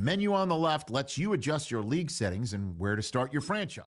menu on the left lets you adjust your league settings and where to start your franchise.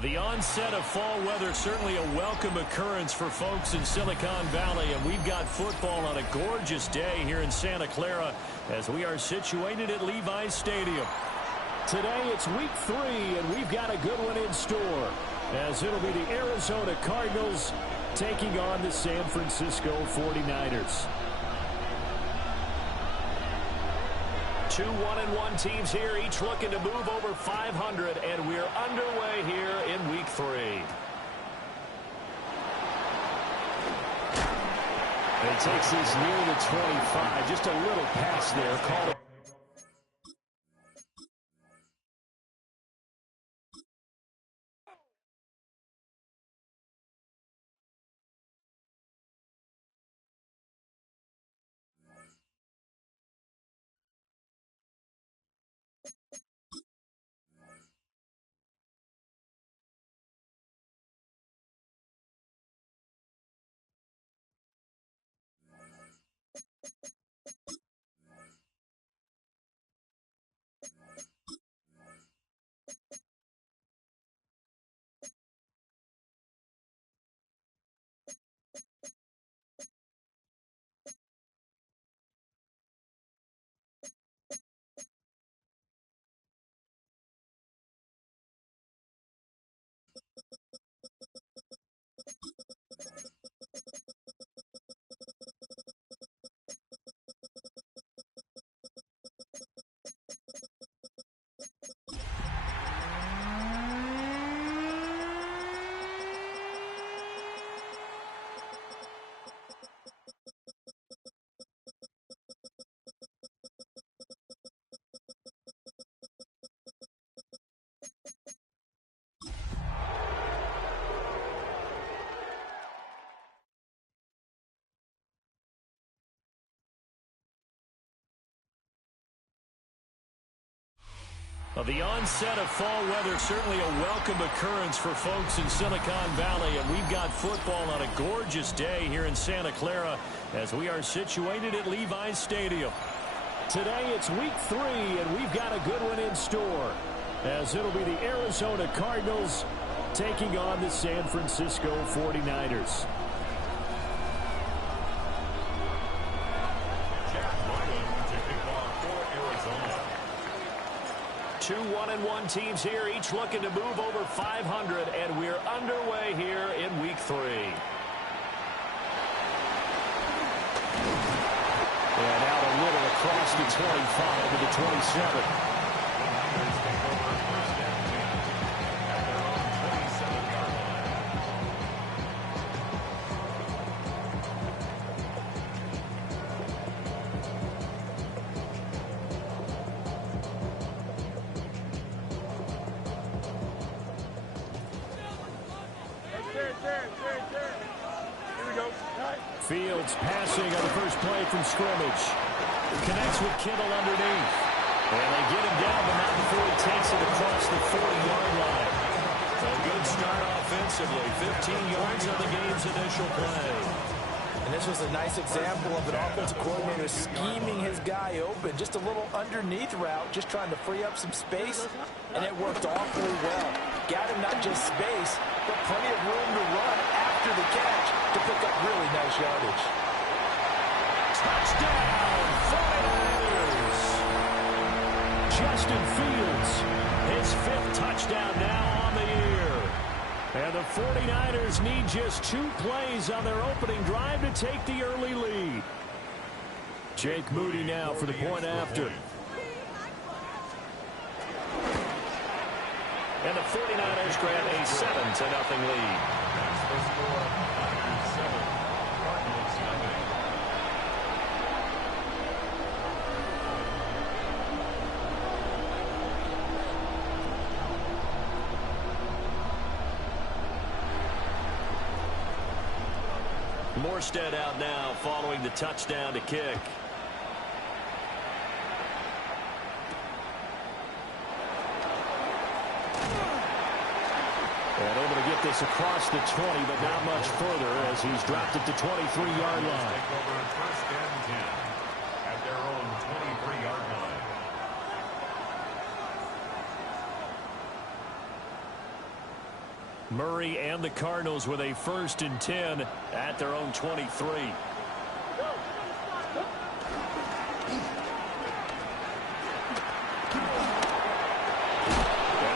The onset of fall weather, certainly a welcome occurrence for folks in Silicon Valley, and we've got football on a gorgeous day here in Santa Clara as we are situated at Levi's Stadium. Today it's week 3, and we've got a good one in store as it'll be the Arizona Cardinals taking on the San Francisco 49ers. Two 1-1 teams here, each looking to move over 500, and we're underway here in week 3. He takes this near the 25, just a little pass there, called it. The onset of fall weather, certainly a welcome occurrence for folks in Silicon Valley, and we've got football on a gorgeous day here in Santa Clara as we are situated at Levi's Stadium. Today it's week 3, and we've got a good one in store as it'll be the Arizona Cardinals taking on the San Francisco 49ers. Two 1-1 teams here, each looking to move over 500, and we're underway here in week 3. And out a little across the 25 to the 27. Fields passing on the first play from scrimmage. Connects with Kittle underneath. And they get him down, but not before he takes it across the 40-yard line. A good start offensively. 15 yards on the game's initial play. And this was a nice example of an offensive coordinator scheming his guy open. Just a little underneath route, just trying to free up some space, and it worked awfully well. Got him not just space, but plenty of room to run after the catch to pick up really nice yardage. Touchdown, 49ers! Justin Fields, his 5th touchdown now on the year. And the 49ers need just 2 plays on their opening drive to take the early lead. Jake Moody now for the point after. And the 49ers grab a 7-0 lead. That's the score. Packers 7, Cardinals 0. Morstead out now following the touchdown to kick. And able to get this across the 20, but not much further as he's dropped it to 23-yard line. Take over first and 10 at their own 23-yard line. Murray and the Cardinals with a 1st and 10 at their own 23. And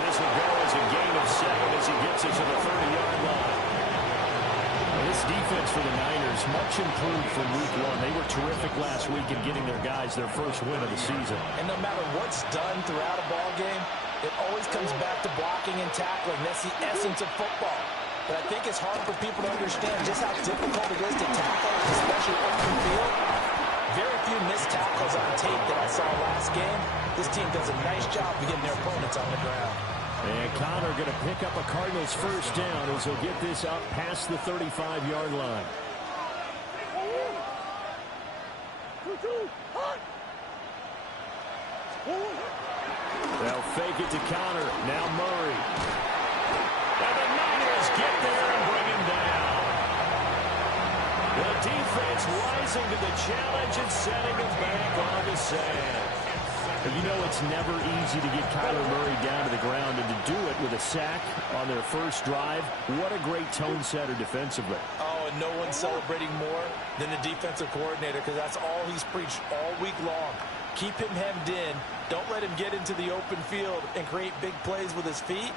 this will go as a gain of 7 as he gets it to the 30-yard line. And this defense for the Niners, much improved from week 1. They were terrific last week in getting their guys their first win of the season. And no matter what's done throughout a ball game, it always comes back to blocking and tackling. That's the essence of football. But I think it's hard for people to understand just how difficult it is to tackle, especially open field. Very few missed tackles on tape that I saw last game. This team does a nice job of getting their opponents on the ground. And Connor going to pick up a Cardinals 1st down as he'll get this up past the 35-yard line. They'll fake it to Connor. Now Murray. And the Niners get there and bring him down. The defense rising to the challenge and setting him back on the sand. You know it's never easy to get Kyler Murray down to the ground, and to do it with a sack on their first drive, what a great tone setter defensively. Oh, and no one's celebrating more than the defensive coordinator, because that's all he's preached all week long. Keep him hemmed in. Don't let him get into the open field and create big plays with his feet.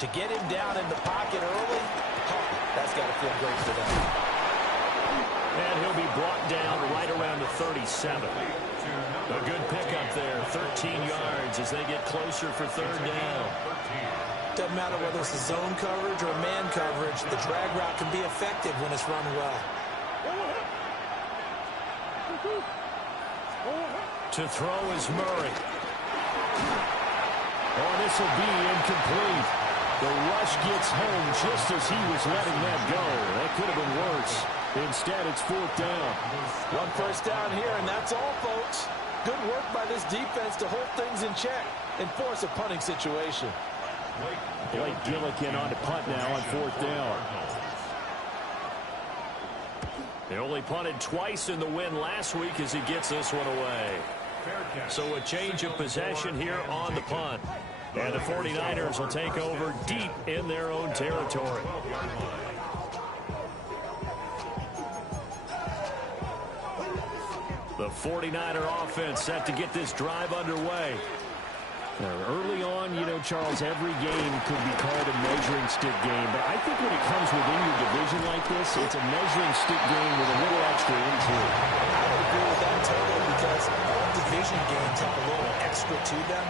To get him down in the pocket early, that's got to feel great for them. And he'll be brought down right around the 37. A good pickup there, 13 yards as they get closer for 3rd down. Doesn't matter whether it's a zone coverage or man coverage, the drag route can be effective when it's run well. To throw is Murray. Oh, this will be incomplete. The rush gets home just as he was letting that go. That could have been worse. Instead, it's 4th down. 1 first down here, and that's all, folks. Good work by this defense to hold things in check and force a punting situation. Blake Gillikin on to punt now on 4th down. They only punted twice in the win last week as he gets this one away. So a change of possession here on the punt. And the 49ers will take over deep in their own territory. The 49er offense set to get this drive underway. Early on, you know, Charles, every game could be called a measuring stick game. But I think when it comes within your division like this, it's a measuring stick game with a little extra intrigue. I would agree with that totally, because all division games have a little extra to them.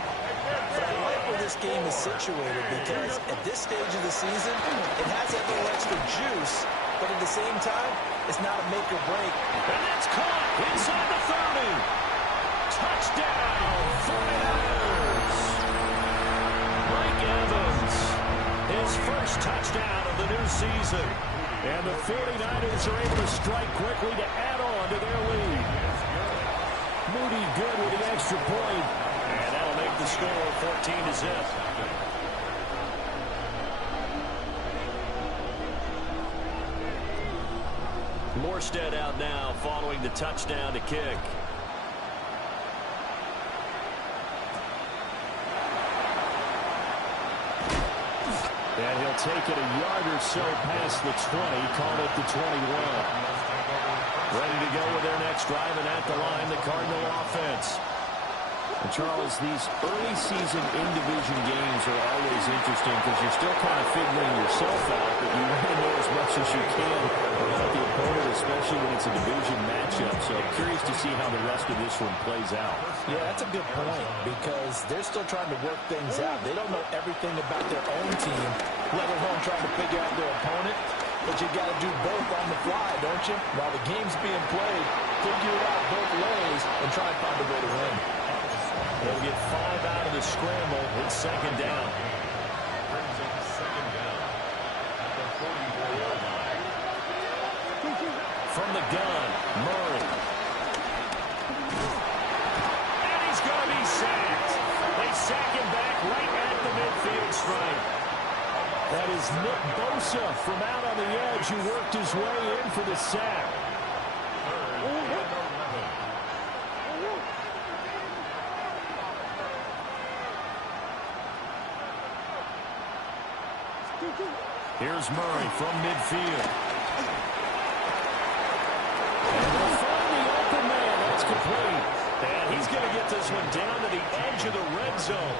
But I like where this game is situated, because at this stage of the season, it has that little extra juice. But at the same time, it's not a make or break. And that's caught inside the 30. Touchdown, 49ers. Mike Evans, his first touchdown of the new season. And the 49ers are able to strike quickly to add on to their lead. Moody good with the extra point. And that'll make the score 14-0. Morstead out now following the touchdown to kick. And he'll take it a yard or so past the 20, call it the 21. Ready to go with their next drive, and at the line, the Cardinal offense. And Charles, these early season in-division games are always interesting because you're still kind of figuring yourself out, but you want to know as much as you can about the opponent, especially when it's a division matchup. So I'm curious to see how the rest of this one plays out. Yeah, that's a good point because they're still trying to work things out. They don't know everything about their own team, let alone trying to figure out their opponent. But you got to do both on the fly, don't you? While the game's being played, figure it out both ways and try and find a way to win. They'll get 5 out of the scramble. It's second down. Brings up second down at the 44-yard line. From the gun, Murray. And he's going to be sacked. They sack him back right at the midfield stripe. That is Nick Bosa from out on the edge who worked his way in for the sack. Here's Murray from midfield. And they'll find the open man. That's complete. And he's going to get this one down to the edge of the red zone.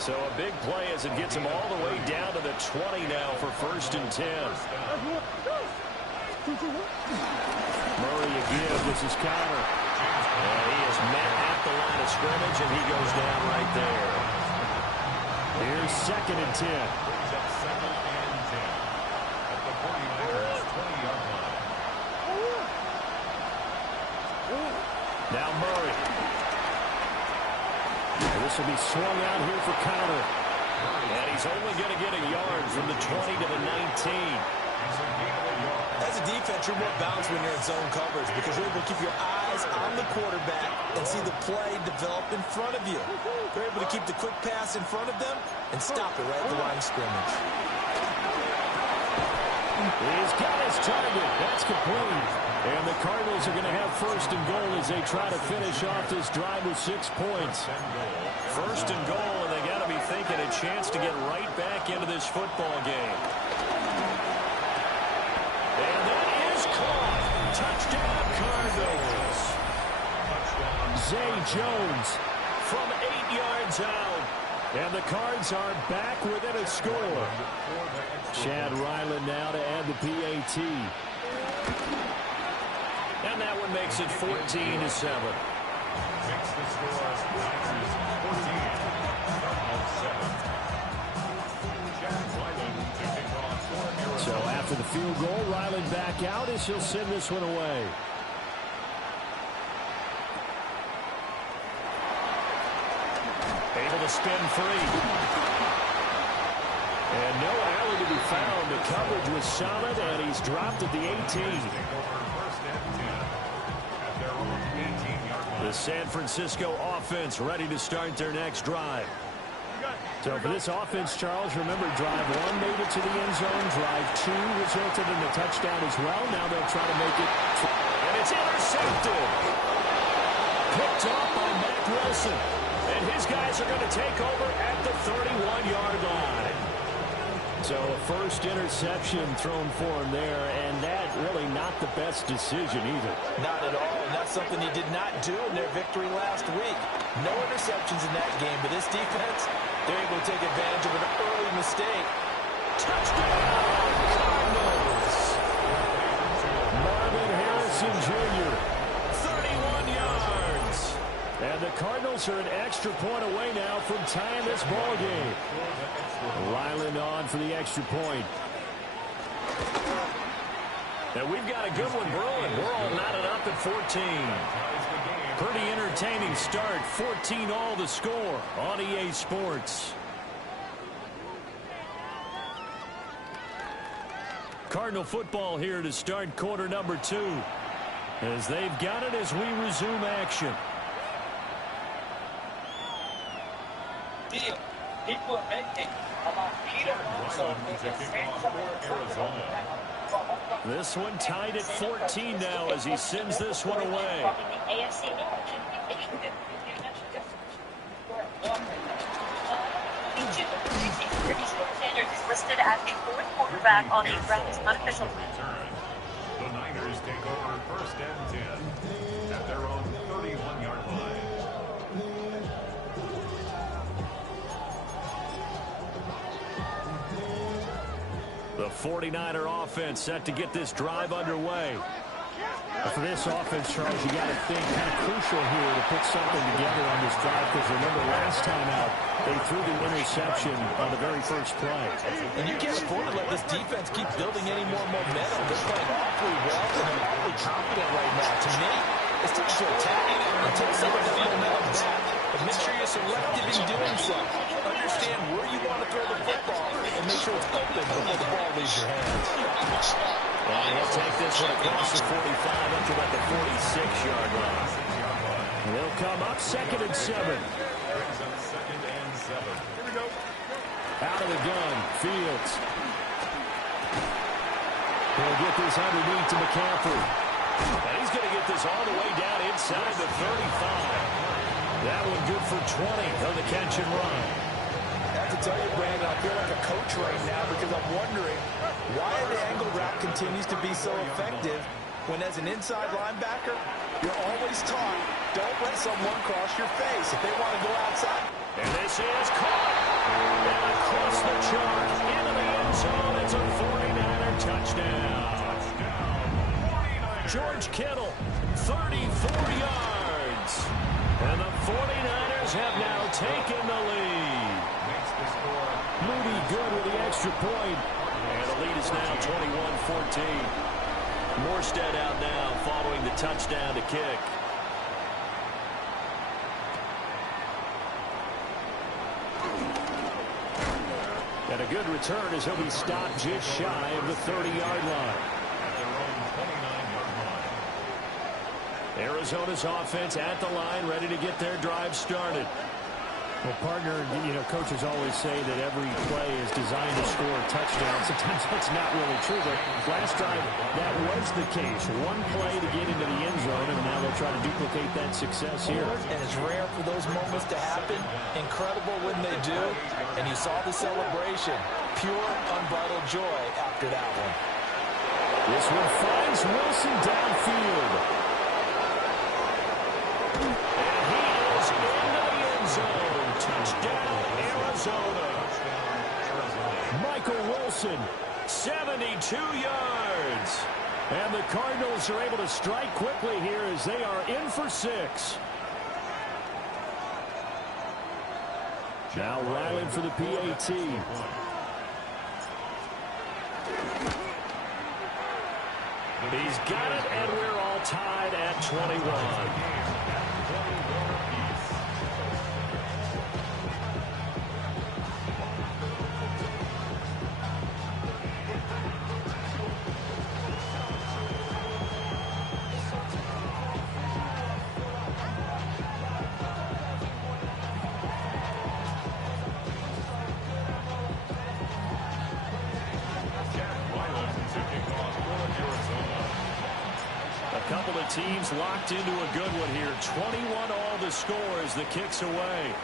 So a big play as it gets him all the way down to the 20 now for 1st and 10. Murray again. This is Connor. And he is met at the line of scrimmage, and he goes down right there. Here's 2nd and 10. Now Murray. And this will be swung out here for Connor. And he's only going to get a yard from the 20 to the 19. As a defense, you're more balanced when you're in zone coverage because you're able to keep your eyes on the quarterback and see the play develop in front of you. They're able to keep the quick pass in front of them and stop it right at the line of scrimmage. He's got his target. That's complete. And the Cardinals are going to have 1st and goal as they try to finish off this drive with 6 points. 1st and goal, and they got to be thinking a chance to get right back into this football game. And that is caught. Touchdown, Cardinals. Zay Jones from 8 yards out. And the Cards are back within a score. Chad Ryland now to add the PAT. And that one makes it 14-7. Makes the score 14, So after the field goal, Ryland back out as he'll send this one away. Able to spin free. And no alley to be found. The coverage was solid, and he's dropped at the 18. The San Francisco offense ready to start their next drive. So for this offense, Charles, remember drive 1 made it to the end zone. Drive 2 resulted in a touchdown as well. Now they'll try to make it. And it's intercepted. Picked off by Matt Wilson. And his guys are going to take over at the 31-yard line. So a first interception thrown for him there, and that really not the best decision either. Not at all, and that's something he did not do in their victory last week. No interceptions in that game, but this defense, they're able to take advantage of an early mistake. Touchdown, Cardinals! Marvin Harrison Jr., 31 yards. And the Cardinals are an extra point away now from tying this ball game. Ryland on for the extra point. And we've got a good one brewing. We're all knotted up at 14. Pretty entertaining start. 14 all the score on EA Sports. Cardinal football here to start quarter number 2. As they've got it as we resume action. People are making about Peter Arizona. This one tied at 14 now as he sends this one away. Sanders is listed as a fourth quarterback on the Browns unofficial. The Niners take over 1st and 10 at their own 31-yard line. The 49er offense set to get this drive underway. For this offense, Charles, you got to think kind of crucial here to put something together on this drive, because remember last time out, they threw the interception on the very first play. And you can't afford to let this defense keep building any more momentum. They're playing awfully well, and they're awfully confident right now. To me, it's time to attack and take some of that momentum back. But make sure you're selective in doing so. Understand where you want to throw the football and make sure it's open before the ball leaves your hands. And he'll take this one across the 45 up to about the 46-yard line. They'll come up 2nd and 7. Out of the gun, Fields. He'll get this underneath to McCaffrey. And he's going to get this all the way down inside the 35. That one good for 20 on the catch and run. I have to tell you, Brandon, I feel like a coach right now because I'm wondering why the angle route continues to be so effective when, as an inside linebacker, you're always taught, don't let someone cross your face if they want to go outside. And this is caught. And across the chalk into the end zone. It's a 49er touchdown. George Kittle, 34 yards. And the 49ers have now taken the lead. Moody good with the extra point. And the lead is now 21-14. Morstead out now following the touchdown to kick. And a good return as he'll be stopped just shy of the 30-yard line. Arizona's offense at the line, ready to get their drive started. Well, partner, you know, coaches always say that every play is designed to score a touchdown. Sometimes that's not really true, but last drive that was the case. One play to get into the end zone, and now they'll try to duplicate that success here. And it's rare for those moments to happen. Incredible when they do. And you saw the celebration. Pure, unbridled joy after that one. This one finds Wilson downfield. And he is into the end zone. Touchdown, Arizona. Michael Wilson, 72 yards. And the Cardinals are able to strike quickly here as they are in for 6. Now Ryland for the PAT. He's got it, and we're all tied at 21. Teams locked into a good one here. 21 all the score as the kick's away.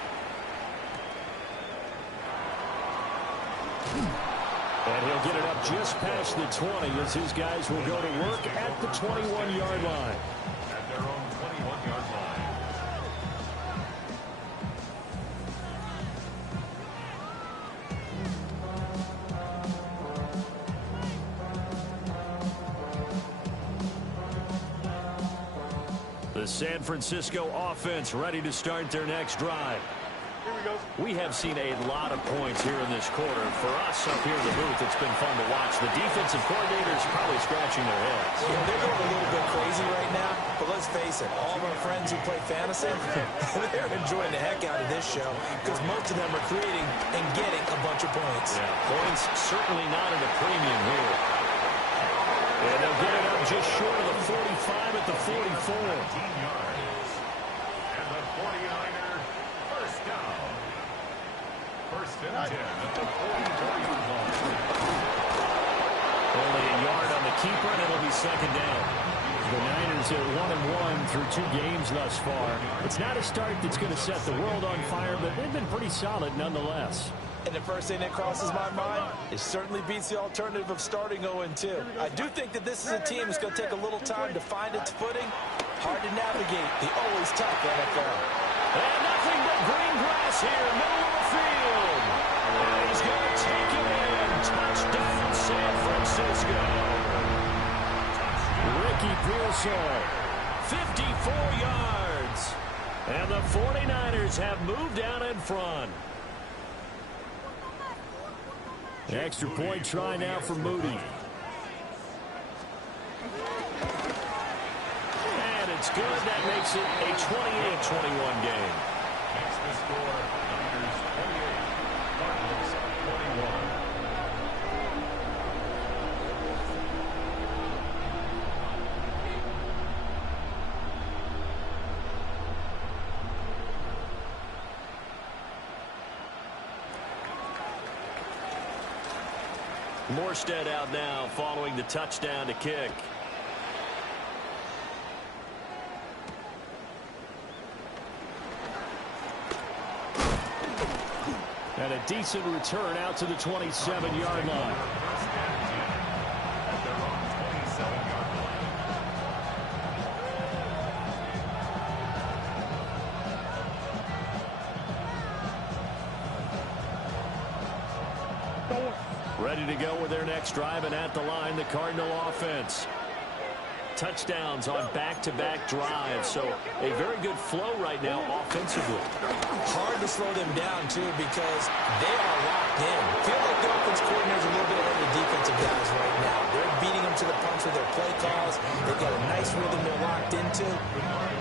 And he'll get it up just past the 20 as his guys will go to work at the 21-yard line. At their own 21-yard line. The San Francisco offense ready to start their next drive. Here we go. We have seen a lot of points here in this quarter. For us up here in the booth, it's been fun to watch. The defensive coordinators probably scratching their heads. Yeah, they're going a little bit crazy right now, but let's face it, all of our friends who play fantasy, they're enjoying the heck out of this show because most of them are creating and getting a bunch of points. Yeah, points certainly not at a premium here. And they'll get it up just short of the 45 at the 44. 19 yards. And the 49er first down. First and 10 at the 44-yard line. Only a yard on the keeper, and it'll be second down. The Niners are 1-1 through 2 games thus far. It's not a start that's going to set the world on fire, but they've been pretty solid nonetheless. And the first thing that crosses my mind is certainly beats the alternative of starting 0-2. I do think that this is a team that's going to take a little time to find its footing. Hard to navigate the always tough NFL. And nothing but green grass here, middle of the field. And he's going to take it in. Touchdown, San reversal. 54 yards. And the 49ers have moved out in front. Extra point try now for Moody. And it's good. That makes it a 28-21 game. Makes the score Niners 28, Cardinals 21. Morstead out now following the touchdown to kick. And a decent return out to the 27-yard line. First and 10 at their own 27-yard line. Ready to go with their next drive, and at the line, the Cardinal offense. Touchdowns on back-to-back drives, so a very good flow right now offensively. Hard to slow them down, too, because they are locked in. Feel like the offense coordinator's a little bit ahead of the defensive guys right now. They're beating them to the punch with their play calls. They've got a nice rhythm they're locked into.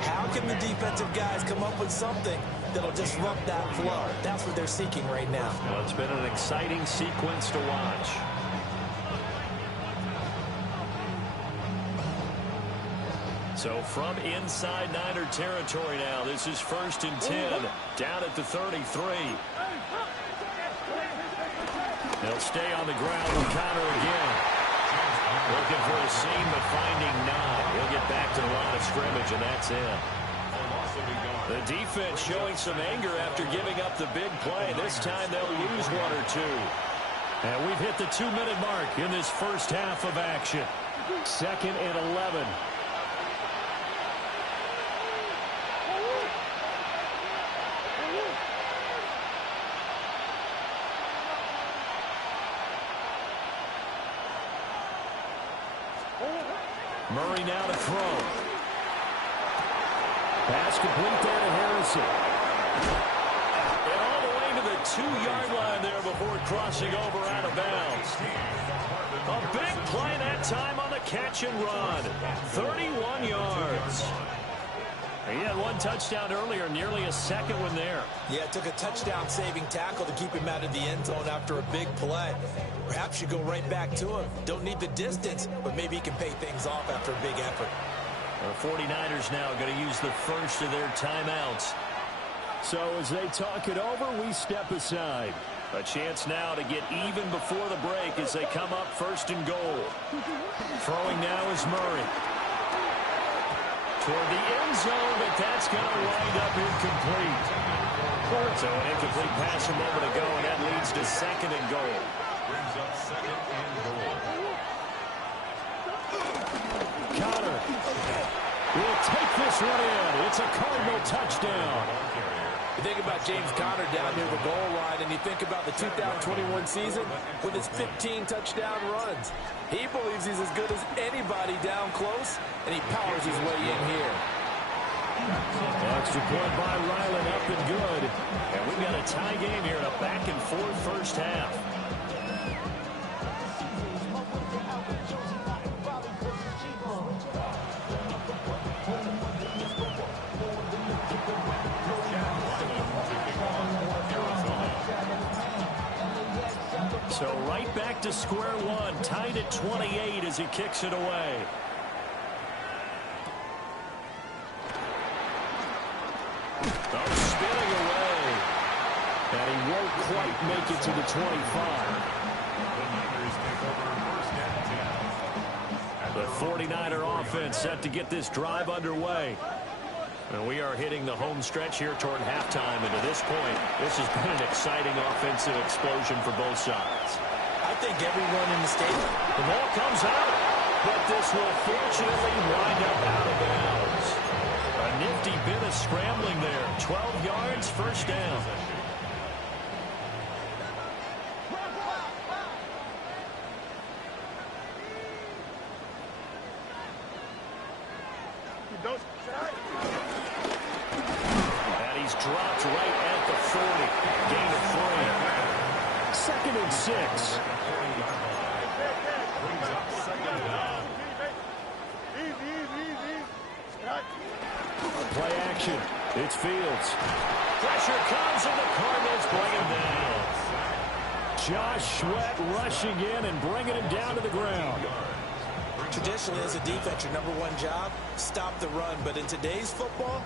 How can the defensive guys come up with something that'll disrupt that flow? That's what they're seeking right now. Well, it's been an exciting sequence to watch. So from inside Niner territory now, this is 1st and 10, down at the 33. They'll stay on the ground with Connor again. Looking for a seam, but finding none. He'll get back to the line of scrimmage, and that's it. The defense showing some anger after giving up the big play. This time they'll lose one or two. And we've hit the 2-minute mark in this first half of action. 2nd and 11. Murray now to throw. Pass complete there to Harrison. And all the way to the 2-yard line there before crossing over out of bounds. A big play that time on the catch and run. 31 yards. He had one touchdown earlier, nearly a second one there. Yeah, it took a touchdown-saving tackle to keep him out of the end zone after a big play. Perhaps you go right back to him. Don't need the distance, but maybe he can pay things off after a big effort. The 49ers now going to use the first of their timeouts. So as they talk it over, we step aside. A chance now to get even before the break as they come up 1st and goal. Throwing now is Murray. Toward the end zone, but that's going to wind up incomplete. So an incomplete pass a moment ago, and that leads to 2nd and goal. Brings up 2nd and goal. Connor will take this one in. It's a Cardinal touchdown. You think about James Conner down near the goal line, and you think about the 2021 season with his 15 touchdown runs. He believes he's as good as anybody down close, and he powers his way in here. Extra point by Ryland, up and good. And we've got a tie game here in a back-and-forth first half. So right back to square one, tied at 28 as he kicks it away. Oh, spinning away. And he won't quite make it to the 25. The Niners take over 1st and 10. The 49er offense set to get this drive underway. And we are hitting the home stretch here toward halftime. And to this point, this has been an exciting offensive explosion for both sides. I think everyone in the stadium. The ball comes out, but this will fortunately wind up out of bounds. A nifty bit of scrambling there. 12 yards, 1st down. he's dropped right at the 40. Gain of 3. 2nd and 6. Play action. It's Fields. Pressure comes, and the Cardinals bring him down. Josh Sweat rushing in and bringing him down to the ground. Traditionally, as a defense, your number one job, stop the run. But in today's football,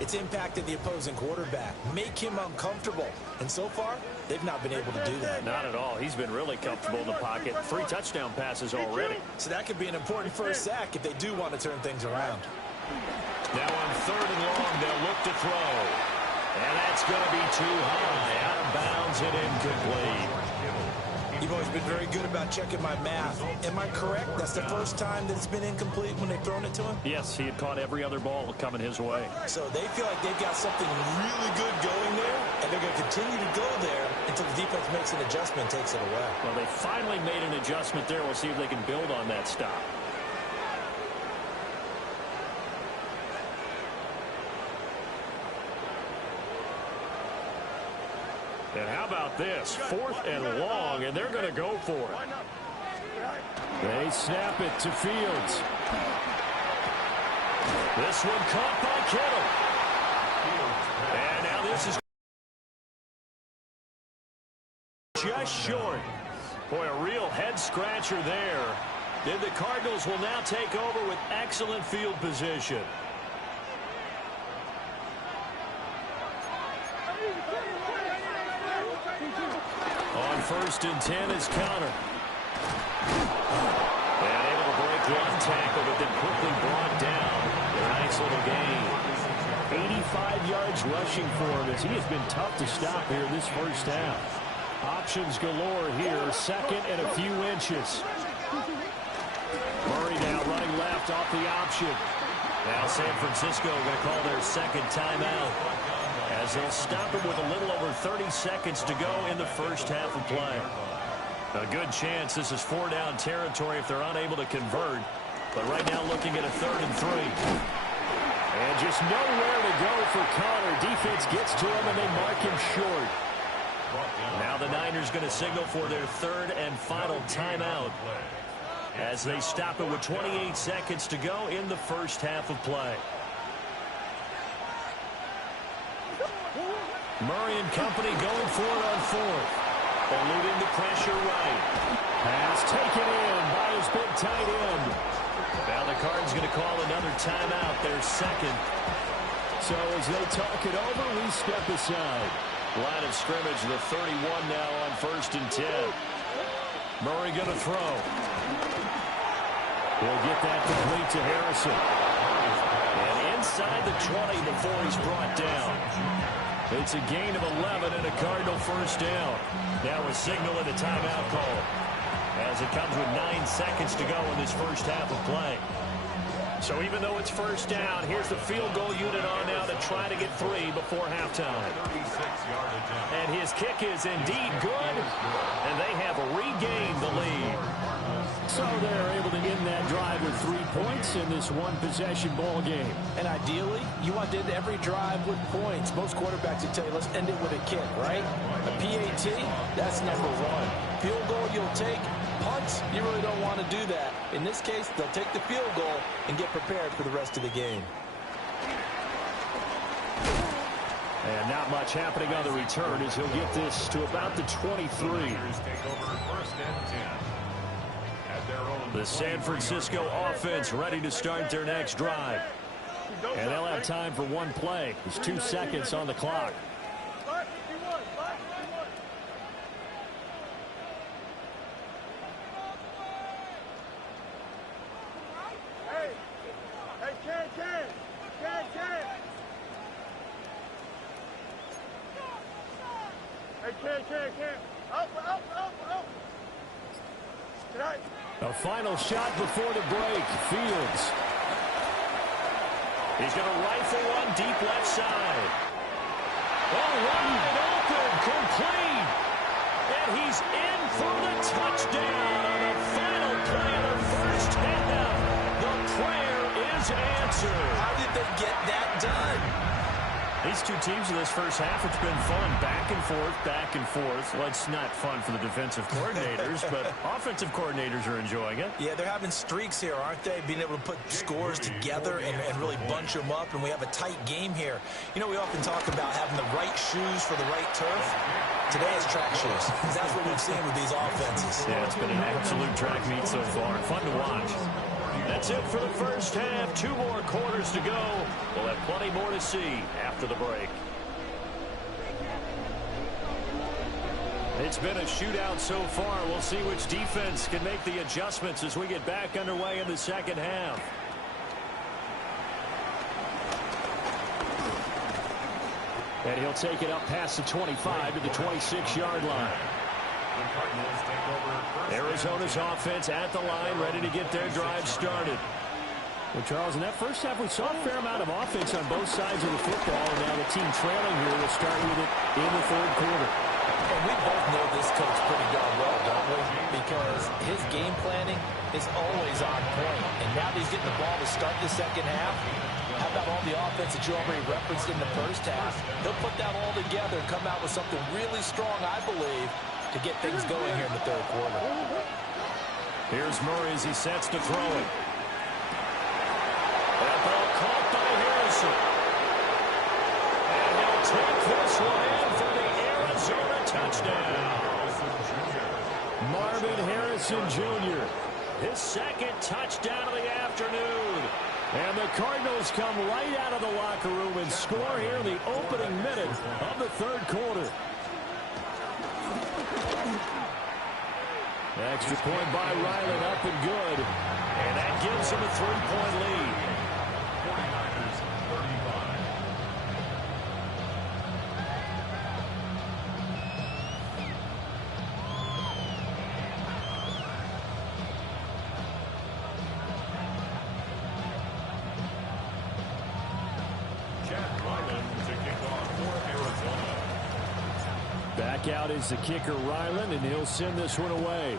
it's impacted the opposing quarterback. Make him uncomfortable. And so far, they've not been able to do that. Not at all. He's been really comfortable in the pocket. 3 touchdown passes already. So that could be an important first sack if they do want to turn things around. Now on 3rd and long, they'll look to throw. And that's going to be too high. Out of bounds and incomplete. You've always been very good about checking my math. Am I correct? That's the first time that it's been incomplete when they've thrown it to him? Yes, he had caught every other ball coming his way. So they feel like they've got something really good going there, and they're going to continue to go there until the defense makes an adjustment and takes it away. Well, they finally made an adjustment there. We'll see if they can build on that stop. And how about this? 4th and long, and they're going to go for it. They snap it to Fields. This one caught by Kittle. And now this is just short. Boy, a real head-scratcher there. Then the Cardinals will now take over with excellent field position. On 1st and 10 is Connor. And able to break one tackle, but then quickly brought down. A nice little gain. 85 yards rushing for him as he has been tough to stop here this first half. Options galore here. 2nd and a few inches. Murray now running left off the option. Now San Francisco going to call their 2nd timeout, as they'll stop him with a little over 30 seconds to go in the first half of play. A good chance this is 4-down territory if they're unable to convert. But right now looking at a 3rd and 3. And just nowhere to go for Connor. Defense gets to him and they mark him short. Now the Niners going to signal for their 3rd and final timeout, as they stop it with 28 seconds to go in the first half of play. Murray and company going for it on 4th. Eluding the pressure right. Pass taken in by his big tight end. Now the Cardinals going to call another timeout, their 2nd. So as they talk it over, we step aside. Line of scrimmage, the 31 now on 1st and 10. Murray going to throw. He'll get that complete to Harrison. And inside the 20 before he's brought down. It's a gain of 11 and a Cardinal 1st down. Now a signal and a timeout call, as it comes with 9 seconds to go in this first half of play. So even though it's 1st down, here's the field goal unit on now to try to get 3 before halftime. And his kick is indeed good, and they have regained the lead. So they're able to end that drive with 3 points in this one-possession ball game. And ideally, you want to end every drive with points. Most quarterbacks would tell you, let's end it with a kick, right? A PAT, that's number 1. Field goal you'll take. Punts, you really don't want to do that. In this case, they'll take the field goal and get prepared for the rest of the game. And not much happening on the return as he'll get this to about the 23. The San Francisco offense ready to start their next drive. And they'll have time for one play. There's 2 seconds on the clock. A final shot before the break. Fields. He's going to rifle one deep left side. Oh, wide open, complete. And he's in for the touchdown on the final play of the first half. The prayer is answered. How did they get that done? These two teams in this first half, it's been fun. Back and forth, back and forth. Well, it's not fun for the defensive coordinators, but offensive coordinators are enjoying it. Yeah, they're having streaks here, aren't they? Being able to put scores together and really bunch them up, and we have a tight game here. You know, we often talk about having the right shoes for the right turf. Today is track shoes, because that's what we've seen with these offenses. Yeah, it's been an absolute track meet so far. Fun to watch. That's it for the first half. 2 more quarters to go. We'll have plenty more to see after the break. It's been a shootout so far. We'll see which defense can make the adjustments as we get back underway in the second half. And he'll take it up past the 25 to the 26-yard line. Arizona's offense at the line, ready to get their drive started. Well, Charles, in that first half, we saw a fair amount of offense on both sides of the football, and now the team trailing here will start with it in the third quarter. And we both know this coach pretty darn well, don't we? Because his game planning is always on point. And now that he's getting the ball to start the second half, how about all the offense that you already referenced in the first half? He'll put that all together and come out with something really strong, I believe, to get things going here in the third quarter. Here's Murray as he sets to throw it. That ball caught by Harrison. And he'll take this one in for the Arizona touchdown. Marvin Harrison Jr. His second touchdown of the afternoon. And the Cardinals come right out of the locker room and score here in the opening minute of the third quarter. Extra point by Ryland, up and good. And that gives him a 3-point lead. 49ers 35. Chad Ryland to kick off for Arizona. Back out is the kicker, Ryland, and he'll send this one away.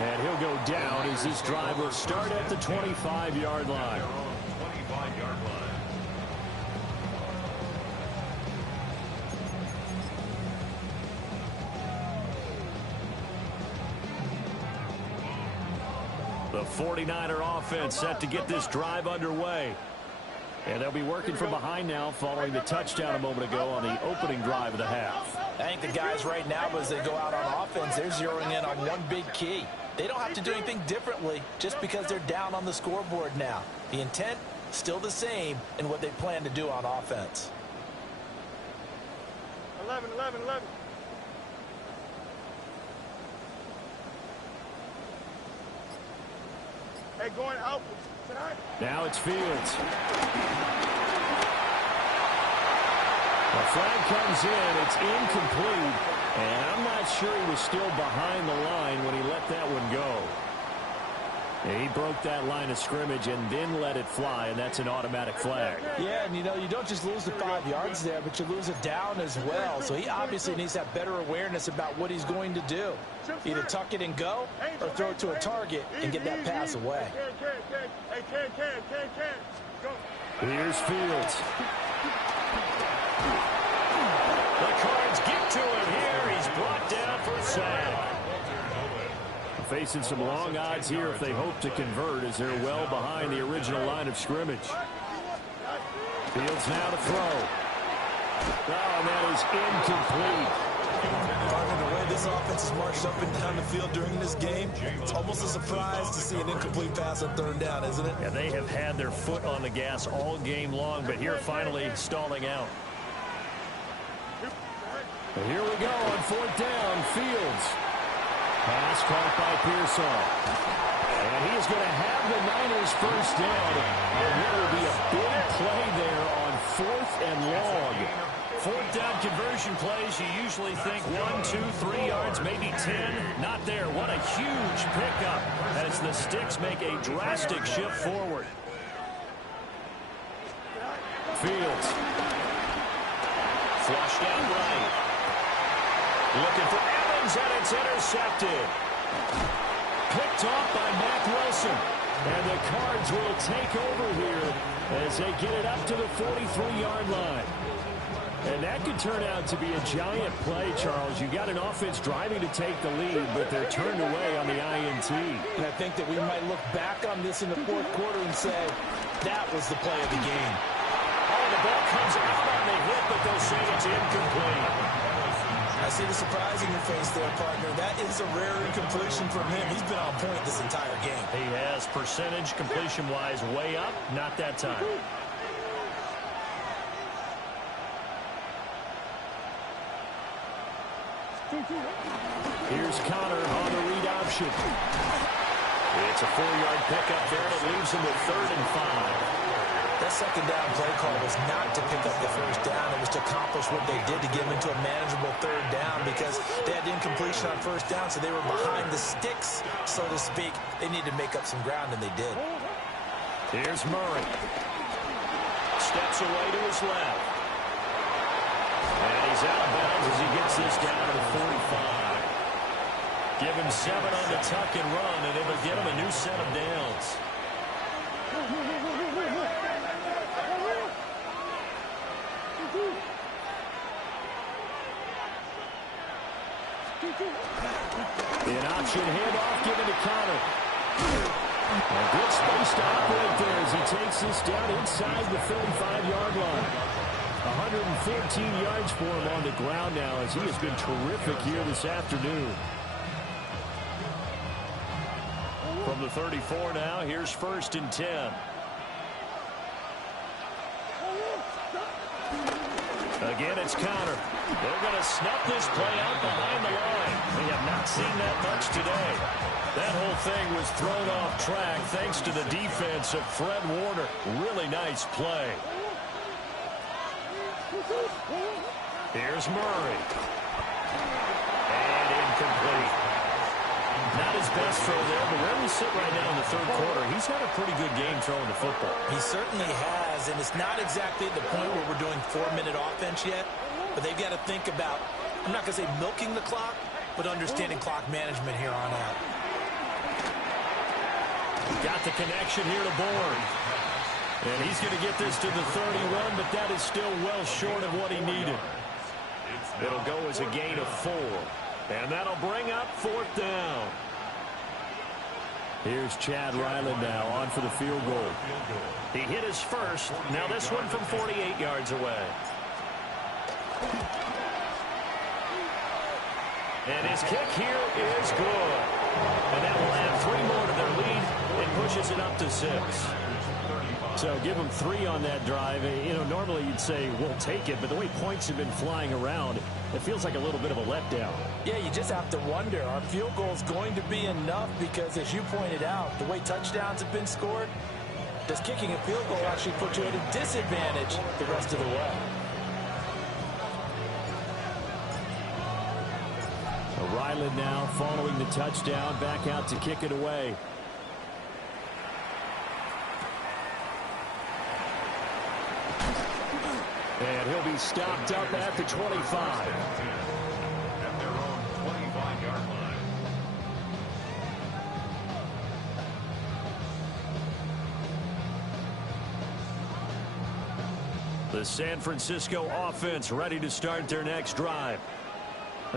And he'll go down as this drive will start at the 25-yard line. 25-yard line. The 49er offense set to get this drive underway. And they'll be working from behind now following the touchdown a moment ago on the opening drive of the half. I think the guys right now, as they go out on offense, they're zeroing in on one big key. They don't have to do anything differently just because they're down on the scoreboard now. The intent, still the same in what they plan to do on offense. 11. Hey, going out. Now it's Fields. The flag comes in. It's incomplete. And I'm not sure he was still behind the line when he let that one go. Yeah, he broke that line of scrimmage and then let it fly, and that's an automatic flag. Yeah, and you know, you don't just lose the 5 yards there, but you lose it down as well. So he obviously needs to have better awareness about what he's going to do. Either tuck it and go or throw it to a target and get that pass away. Here's Fields. The Cards get to him here. He's brought down for a sack. Facing some long odds here if they hope to convert, as they're well behind the original line of scrimmage. Fields now to throw. Oh, and that is incomplete. Marvin, the way this offense has marched up and down the field during this game, it's almost a surprise to see an incomplete pass on third down, isn't it? Yeah, they have had their foot on the gas all game long, but here finally stalling out. And here we go on fourth down. Fields. Pass caught by Pearsall. And he is going to have the Niners first down. And there will be a big play there on 4th and long. Fourth down conversion plays, you usually think 1, 2, 3 yards, maybe 10. Not there. What a huge pickup as the Sticks make a drastic shift forward. Fields. Flushed out right. Looking for Evans, and it's intercepted. Picked off by Mack Wilson. And the Cards will take over here as they get it up to the 43-yard line. And that could turn out to be a giant play, Charles. You got an offense driving to take the lead, but they're turned away on the INT. And I think that we might look back on this in the fourth quarter and say, that was the play of the game. Oh, the ball comes out on the hit, but they'll say it's incomplete. I see the surprise in your face there, partner. That is a rare incompletion from him. He's been on point this entire game. He has percentage completion-wise way up, not that time. Here's Connor on the read option. It's a 4-yard pickup there, and it leaves him with 3rd and 5. That second down play call was not to pick up the first down. It was to accomplish what they did to get them into a manageable 3rd down because they had incompletion on first down, so they were behind the sticks, so to speak. They needed to make up some ground, and they did. Here's Murray. Steps away to his left. And he's out of bounds as he gets this down to the 45. Give him 7 on the tuck and run, and it'll get him a new set of downs. An option handoff given to Connor. A good space to operate there as he takes this down inside the 35-yard line. 114 yards for him on the ground now as he has been terrific here this afternoon. From the 34 now, here's 1st and 10. Again, it's Connor. They're going to snuff this play out behind the line. We have not seen that much today. That whole thing was thrown off track thanks to the defense of Fred Warner. Really nice play. Here's Murray. And incomplete. Not his best throw there, but where we sit right now in the 3rd quarter, he's had a pretty good game throwing the football. He certainly has, and it's not exactly at the point where we're doing 4-minute offense yet, but they've got to think about, I'm not going to say milking the clock, but understanding clock management here on out. Got the connection here to Bourne. And he's going to get this to the 31, but that is still well short of what he needed. It'll go as a gain of 4. And that'll bring up 4th down. Here's Chad Ryland now on for the field goal. He hit his first. Now this one from 48 yards away. And his kick here is good. And that will add 3 more to their lead and pushes it up to 6. So give them 3 on that drive. You know, normally you'd say, we'll take it, but the way points have been flying around, it feels like a little bit of a letdown. Yeah, you just have to wonder, are field goals going to be enough? Because as you pointed out, the way touchdowns have been scored, does kicking a field goal actually put you at a disadvantage the rest of the way? Ryland now following the touchdown, back out to kick it away. And he'll be stopped up at the 25. At their own 25-yard line. The San Francisco offense ready to start their next drive.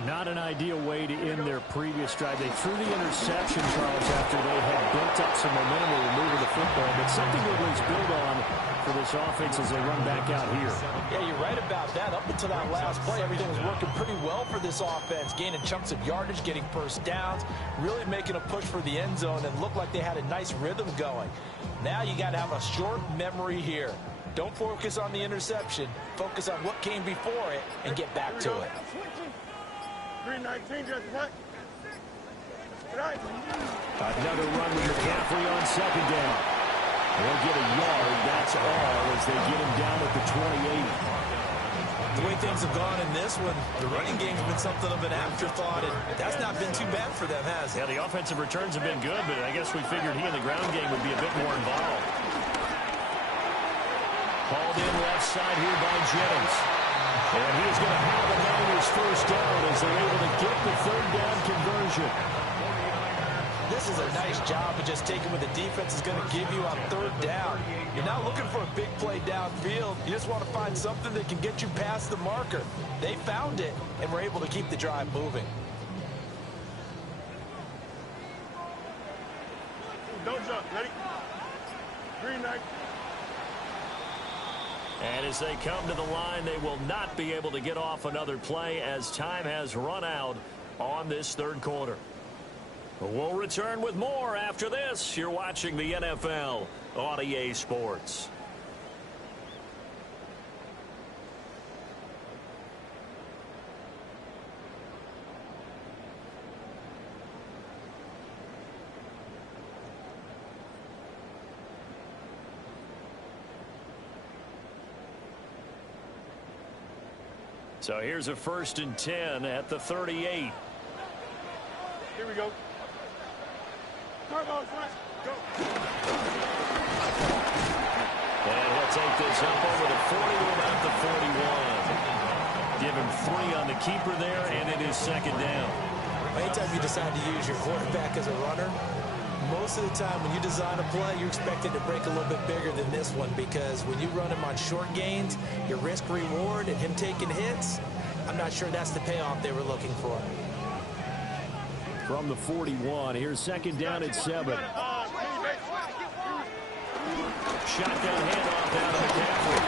Not an ideal way to end their previous drive. They threw the interception, Charles, after they had built up some momentum with moving the football, but something to at least build on for this offense as they run back out here. Yeah, you're right about that. Up until that last play, everything was working pretty well for this offense, gaining chunks of yardage, getting first downs, really making a push for the end zone, and looked like they had a nice rhythm going. Now you got to have a short memory here. Don't focus on the interception. Focus on what came before it and get back to it. 319 just what? Right. Another run with McCaffrey on 2nd down. They'll get a yard, that's all, as they get him down at the 28. The way things have gone in this one, the running game's been something of an afterthought, and that's not been too bad for them, has it? Yeah, the offensive returns have been good, but I guess we figured he in the ground game would be a bit more involved. Hauled in left side here by Jennings. And he is going to have the Niners first down as they're able to get the 3rd down conversion. This this is a nice job of just taking what the defense is going to give you on third down. You're not looking for a big play downfield. You just want to find something that can get you past the marker. They found it and were able to keep the drive moving. Don't jump. Ready? Green light. And as they come to the line, they will not be able to get off another play as time has run out on this third quarter. We'll return with more after this. You're watching the NFL on EA Sports. So here's a 1st and 10 at the 38. Here we go. Turbo, go. And he'll take this up over the 40 to about the 41. Give him 3 on the keeper there, and it is 2nd down. Anytime you decide to use your quarterback as a runner, most of the time when you design a play, you're expected to break a little bit bigger than this one, because when you run him on short gains, your risk reward and him taking hits, I'm not sure that's the payoff they were looking for. From the 41, here's 2nd down at 7. Shotgun handoff down to McCaffrey.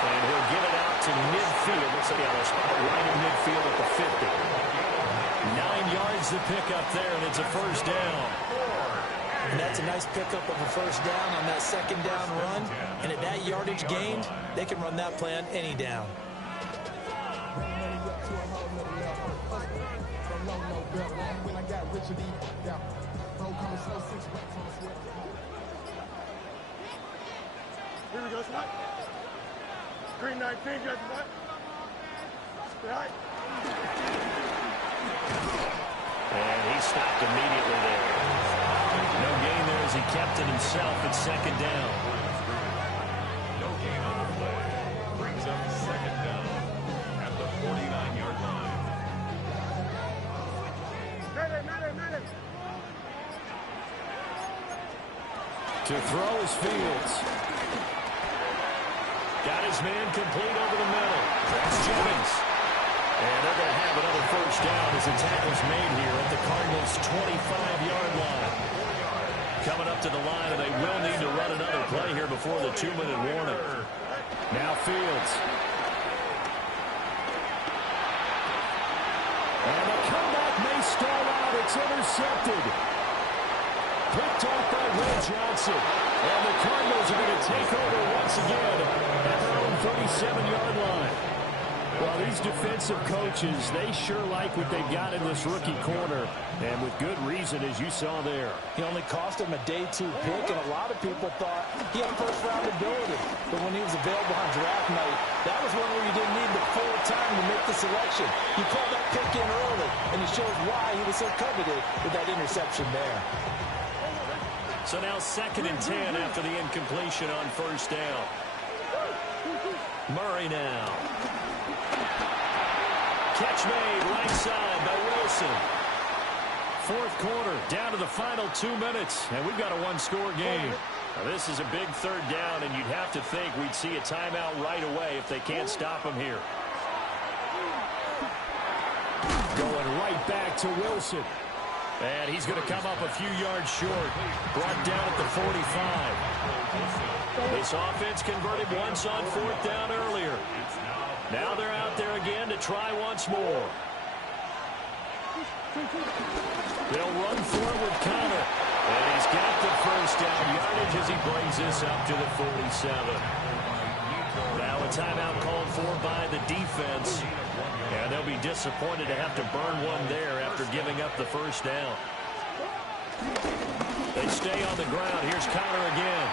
And he'll get it out to midfield. Looks like a spot right in midfield at the 50. 9 yards to pick up there, and it's a 1st down. And that's a nice pickup of a 1st down on that 2nd down run. And at that yardage gained, they can run that play on any down. Here we go, Sweat. Green 19, got what? Right. And he stopped immediately there. No gain there as he kept it himself at 2nd down. No gain on the play. Brings up 2nd down at the 49-yard line. Minute. To throw is Fields. Got his man complete over the middle. That's Jennings. And they're going to have another 1st down as the tackle's made here at the Cardinals' 25-yard line. Coming up to the line, and they will need to run another play here before the 2-minute warning. Now Fields. And the comeback may stall out. It's intercepted. Picked off by Will Johnson. And the Cardinals are going to take over once again at their own 37-yard line. Well, these defensive coaches, they sure like what they've got in this rookie corner. And with good reason, as you saw there. He only cost him a day 2 pick, and a lot of people thought he had 1st-round ability. But when he was available on draft night, that was one where you didn't need the full time to make the selection. He called that pick in early, and he shows why he was so coveted with that interception there. So now 2nd and 10 after the incompletion on 1st down. Murray now. Catch made right side by Wilson. 4th quarter, down to the final 2 minutes, and we've got a 1-score game. Now, this is a big 3rd down, and you'd have to think we'd see a timeout right away if they can't stop him here. Going right back to Wilson. And he's going to come up a few yards short. Brought down at the 45. This offense converted once on 4th down earlier. Now they're out there again to try once more. They'll run forward counter. And he's got the 1st down yardage as he brings this up to the 47. Now a timeout called for by the defense. And they'll be disappointed to have to burn one there after giving up the 1st down. They stay on the ground. Here's Connor again.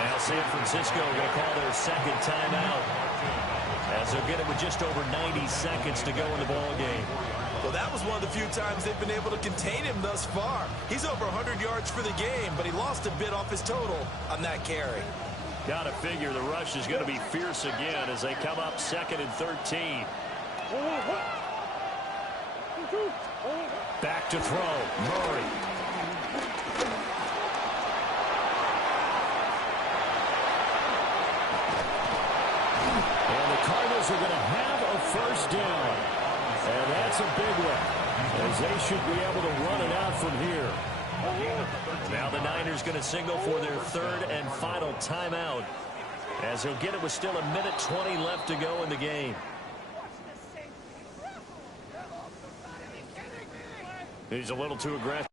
Now San Francisco going to call their 2nd timeout, as they'll get it with just over 90 seconds to go in the ball game. Well, that was one of the few times they've been able to contain him thus far. He's over 100 yards for the game, but he lost a bit off his total on that carry. Got to figure the rush is going to be fierce again as they come up 2nd and 13. Back to throw. Murray. And the Cardinals are going to have a first down. And that's a big one, as they should be able to run it out from here. Now the Niners going to signal for their third and final timeout, as he'll get it with still 1:20 left to go in the game. He's a little too aggressive.